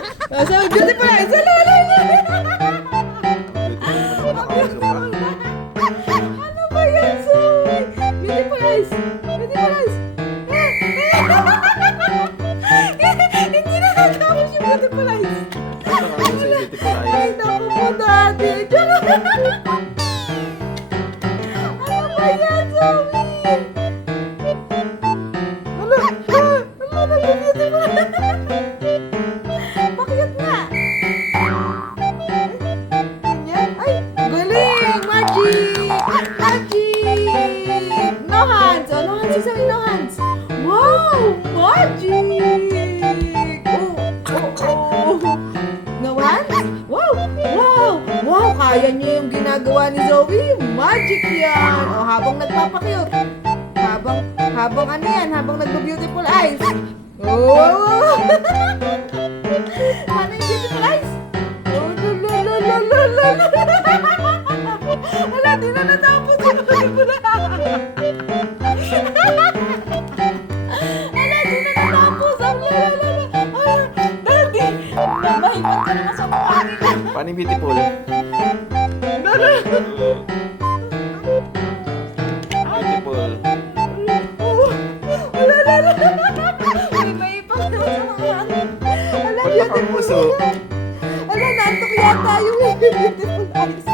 So, beautiful eyes. Ala, ala, ala. Ano ba yan, Zoe? Beautiful eyes. Beautiful eyes. Hindi na natapos yung beautiful eyes. Ay, naku po, Daddy. Ano ba yan, Zoe? Ano? Ano na beautiful eyes? Bakit nga? Ganyan? Ay, galing! Magic! Magic! No hands! Oh, no hands is no hands! Wow! Magic! Oh. No hands? Wow! Wow! Wow! Kaya niya yung ginagawa ni Zoe. Magic yan! O, habang nagpapakyut. Habang ano yan? Habang nagbo-beautiful eyes. Oh! Ano yung beautiful eyes? Oh, la. Wala, di na natapos yung beautiful eyes. Wala, di na natapos. Daddy, mahipan ka na sa mukha nila. Paano yung beautiful? Beautiful. May mahipan ka na sa mukha nila. Wala, Ba't beautiful. nakamuso? Wala, naantok yata yung beautiful eyes.